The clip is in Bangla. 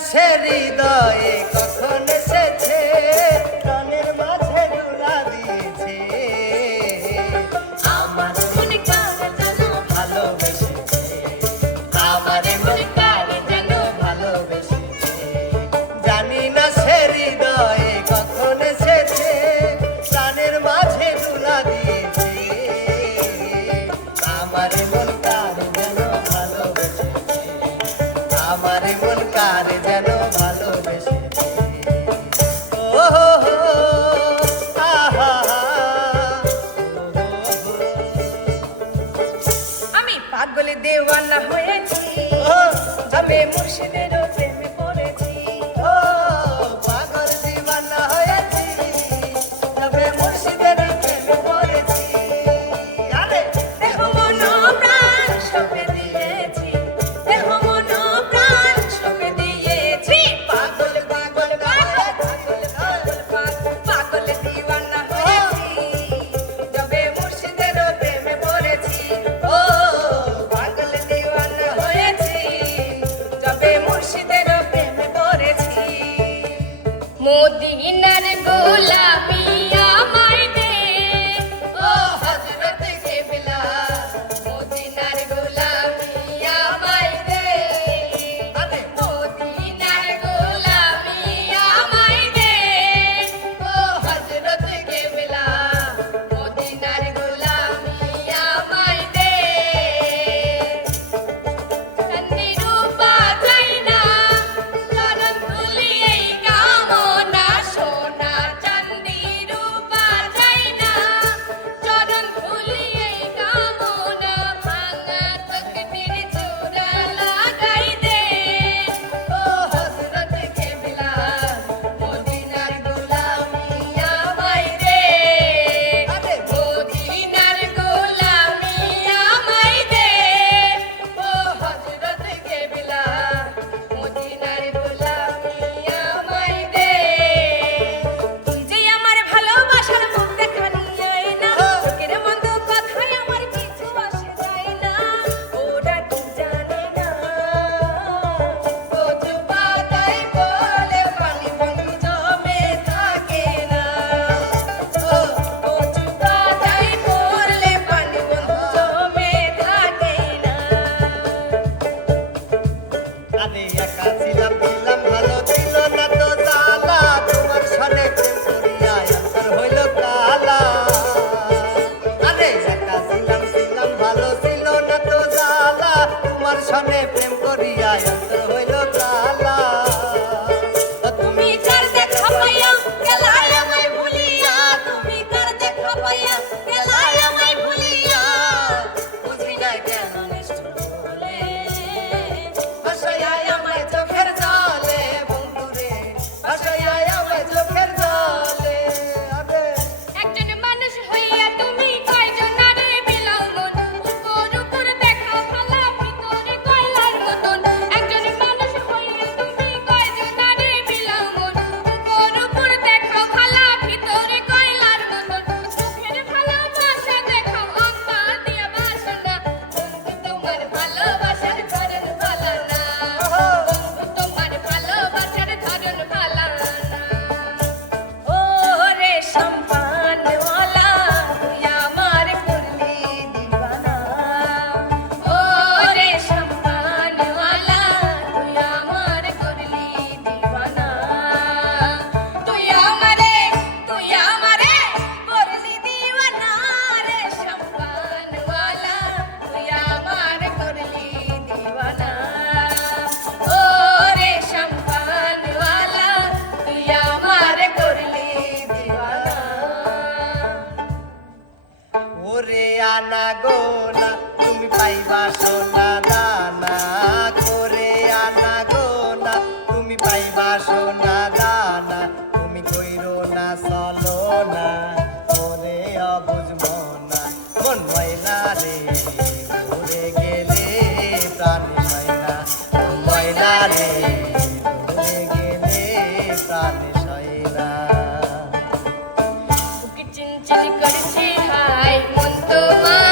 গেছে হৃদয়ে আমার মন কার যেন ভাই চিনচিন করছে হাই মন তোমার।